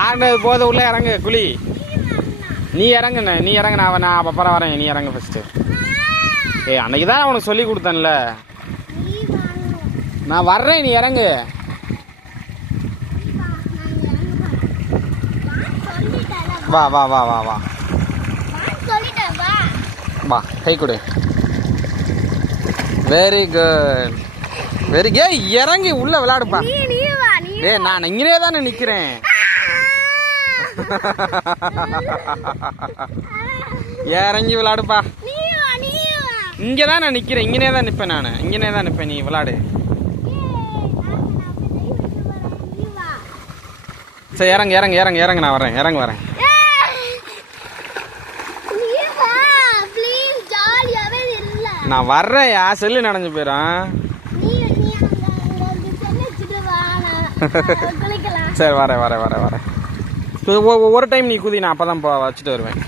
ஆனது போத உள்ள இறங்கு குழி. நீ இறங்குண்ண, நீ இறங்கு. நான் அப்புறம் வரேன். நீ இறங்கு ஃபர்ஸ்ட்டு. அன்னைக்கு தான் உனக்கு சொல்லி கொடுத்தேன்ல. நான் வர்றேன், நீ இறங்கு. வா வா வா வா வா வா, கை கொடு. Very good, very good. இறங்கி உள்ள விளையாடுப்பா. நான் இங்கே தானே நிக்கிறேன். இறங்கி விளையாடுப்பா. இங்கே தான் நான் நிக்கிறேன். இங்கே தான் நிப்பேன். நான் இங்கே தான் நிப்பேன். நீ விளையாடு. சரி, இறங்கு இறங்கு இறங்கு இறங்கு. நான் வரேன். இறங்கு வரேன். நான் வர்றேயா. செல்லு நனைஞ்சு போயிடும். சரி, வரேன் வரேன் வரேன் வரேன். ஒரு டைம் நீ குதி, நான் அப்பதான் வச்சுட்டு வருவேன்.